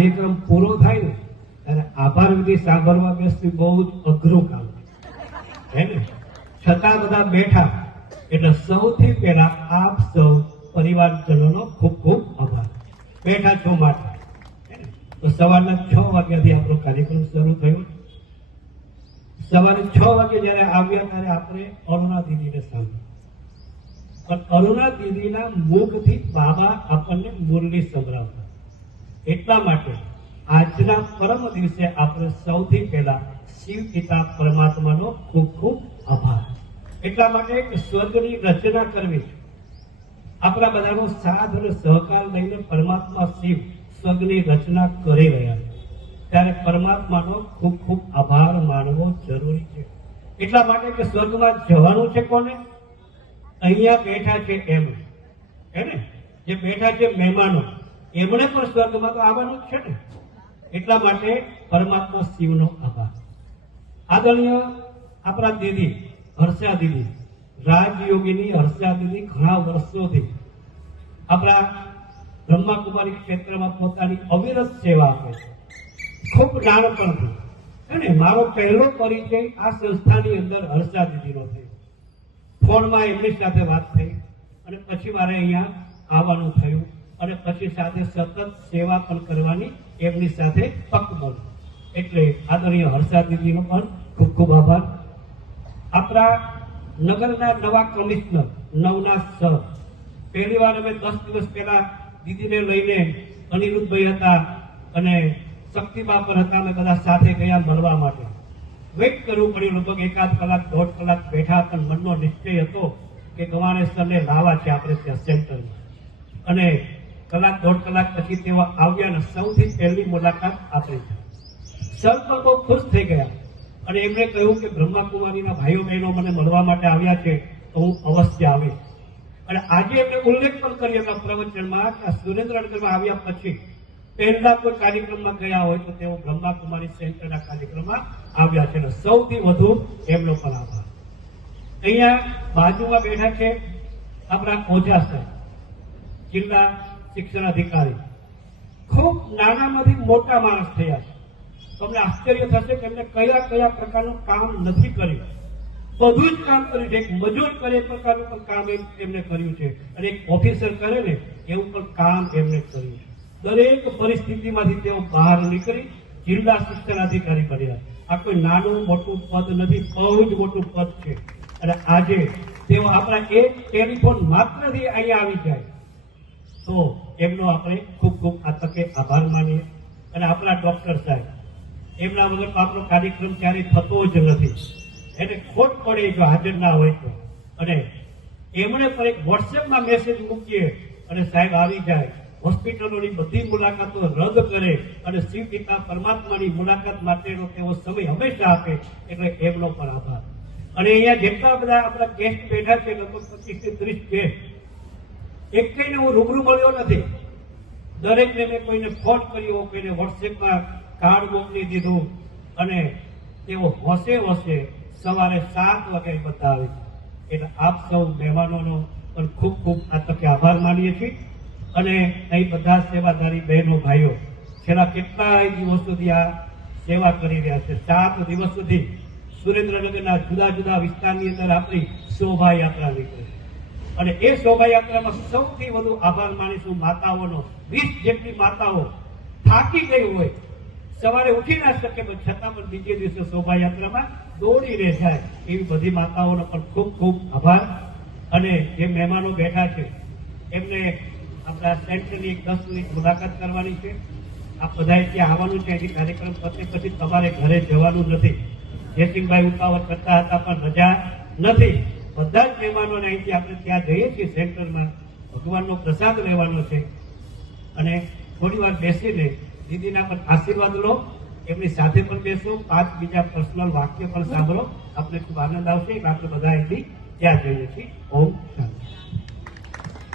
કાર્યક્રમ પૂરો થાય ને ત્યારે આભાર વિધિ સાંભળવા બેસતી બહુ જ અઘરું કામ હે ને, છતાં બધા બેઠા એટલે સૌથી પહેલા આપ સૌ પરિવારજનોનો ખૂબ ખૂબ આભાર. બેઠા છો માટે તો સવારના 6 વાગ્યાથી આપણો કાર્યક્રમ શરૂ થયો. સવારે 6 વાગે જયારે આવ્યા ત્યારે આપણે અરુણા દીદીને સાંભળ્યું, પણ અરુણા દીદીના મુખથી બાબા આપણને મુરલી સંભળાવતા. એટલા માટે આજના પરમ દિવસે આપણે સૌથી પહેલા શિવ પિતા પરમાત્માનો ખૂબ ખૂબ આભાર. એટલા માટે એક સ્વર્ગની રચના કરવી, આપણા બધાનો સાથ અને સહકાર લઈને પરમાત્મા શિવ સ્વર્ગની રચના કરી રહ્યા છે, ત્યારે પરમાત્માનો ખૂબ ખૂબ આભાર માનવો જરૂરી છે. એટલા માટે કે સ્વર્ગમાં જવાનું છે કોને? અહીંયા બેઠા છે એમ, હે ને, જે બેઠા છે મહેમાનો, એમણે પણ સ્વર્ગમાં તો આવવાનું જ છે ને. એટલા માટે પરમાત્મા શિવનો આભાર. આદરણીય આપણા દીદી હર્ષા દીદી, રાજયોગીની હર્ષા દીદી ઘણા વર્ષોથી આપણા બ્રહ્માકુમારી ક્ષેત્રમાં પોતાની અવિરત સેવા આપે છે. ખૂબ નાનપણથી, અને મારો પહેલો પરિચય આ સંસ્થાની અંદર હર્ષા દીદીનો થયો. ફોનમાં એમની સાથે વાત થઈ અને પછી મારે અહીંયા આવવાનું થયું અને પછી સાથે સતત સેવા પણ કરવાની એમની સાથે તક મળી. એટલે આદરણીય હર્ષા દીદીનો પણ ખૂબ ખૂબ આભાર. આપણા નગરના નવા કમિશનર નવનાથ સર, પહેલી વાર અમે 10 દિવસ પહેલા દીદીને લઈને અનિરુદ્ધભાઈ હતા અને શક્તિબા પર હતા, અમે બધા સાથે ગયા મળવા માટે. વેઇટ કરવું પડ્યું, લગભગ 1.5 કલાક 1.5 કલાક બેઠા, પણ મનનો નિશ્ચય હતો કે ગવાણે સરને લાવવા છે આપણે ત્યાં સેન્ટરમાં. અને 1.5 કલાક પછી તેઓ આવ્યા અને સૌથી પહેલી મુલાકાત આપણી. સર પણ બહુ ખુશ થઈ ગયા અને એમણે કહ્યું કે બ્રહ્માકુમારીના ભાઈઓ બહેનો મને મળવા માટે આવ્યા છે તો હું અવશ્ય આવીશ. અને આજે એમણે ઉલ્લેખ પણ કર્યો હતા પ્રવચનમાં કે સુરેન્દ્રનગરમાં આવ્યા પછી પહેલા કોઈ કાર્યક્રમમાં ગયા હોય તો તેઓ બ્રહ્માકુમારી સેન્ટરના કાર્યક્રમમાં આવ્યા છે. અને સૌથી વધુ એમનો પણ આભાર. અહીંયા બાજુમાં બેઠા છે આપણા ઓઝા સાહેબ, જિલ્લા શિક્ષણ અધિકારી. ખૂબ નાનામાંથી મોટા માણસ થયા છે. તમને આશ્ચર્ય થશે કે એમને કયા કયા પ્રકારનું કામ નથી કર્યું. બધું જ કામ કર્યું છે. એક મજૂર કરે એ પ્રકારનું પણ કામ એમને કર્યું છે અને એક ઓફિસર કરે ને એવું પણ કામ એમને કર્યું છે. દરેક પરિસ્થિતિમાંથી તેઓ બહાર નીકળી જિલ્લા શિક્ષણ અધિકારી બન્યા. આ કોઈ નાનું મોટું પદ નથી, બહુ જ મોટું પદ છે. અને આજે તેઓ આપણા એક ટેલિફોન માત્રથી અહીંયા આવી જાય તો એમનો આપણે ખૂબ ખૂબ આ તકે આભાર માનીએ. અને આપણા ડોક્ટર સાહેબ, એમના વગર આપણો કાર્યક્રમ ક્યારેય થતો જ નથી. એને ખોટ પડે જો હાજર ના હોય તો. અને એમણે પણ એક વોટ્સએપમાં મેસેજ મૂકીએ અને સાહેબ આવી જાય, હોસ્પિટલોની બધી મુલાકાતો રદ કરે અને શિવ પિતા પરમાત્માની મુલાકાત માટેનો તેઓ સમય હંમેશા આપે. એટલે એમનો પણ આભાર. અને અહીંયા જેટલા બધા આપણા ગેસ્ટ બેઠા છે, લગભગ 25 થી 30 ગેસ્ટ, એકને હું રૂબરૂ મળ્યો નથી. દરેકને મેં કોઈને ફોન કર્યો, કોઈને વોટ્સએપમાં કાર્ડ મોકલી દીધું અને તેઓ હોશે સવારે 7 વાગે બધા આવે છે. એટલે આપ સૌ મહેમાનોનો પણ ખૂબ ખૂબ આ તકે આભાર માનીએ છીએ. અને અહીં બધા સેવાધારી બહેનો ભાઈઓ છેલ્લા કેટલાય દિવસ સુધી આ સેવા કરી રહ્યા છે. 7 દિવસ સુધી સુરેન્દ્રનગરના જુદા જુદા વિસ્તારની અંદર આપણી શોભાયાત્રા નીકળે અને એ શોભાયાત્રામાં સૌથી વધુ આભાર માનીશું માતાઓનો. 20 જેટલી માતાઓ થાકી ગઈ હોય, સવારે ઉઠી ના શકે પણ છતાં પણ બીજે દિવસે શોભાયાત્રામાં દોડીને જાય એવી બધી માતાઓનો પણ ખૂબ ખૂબ આભાર. અને જે મહેમાનો બેઠા છે એમને આપણા સેન્ટરની 10 મિનિટ મુલાકાત કરવાની છે. આપ બધાએ ત્યાં આવવાનું છે. એની કાર્યક્રમ પતે પછી તમારે ઘરે જવાનું નથી. જયસિંહભાઈ ઉતાવળ કરતા હતા પણ રજા નથી. બધા જ મહેમાનોને અહીંથી આપણે ત્યાં જઈએ છીએ સેન્ટરમાં, ભગવાનનો પ્રસાદ લેવાનો છે. અને થોડી વાર બેસીને દીદીના પણ આશીર્વાદ લો, એમની સાથે પણ બેસો, 5 બીજા પર્સનલ વાક્ય પણ સાંભળો. આપણે ખૂબ આનંદ આવશે. આપણે બધા અહીંથી ત્યાં જઈએ છીએ. ઓમ શાંતિ.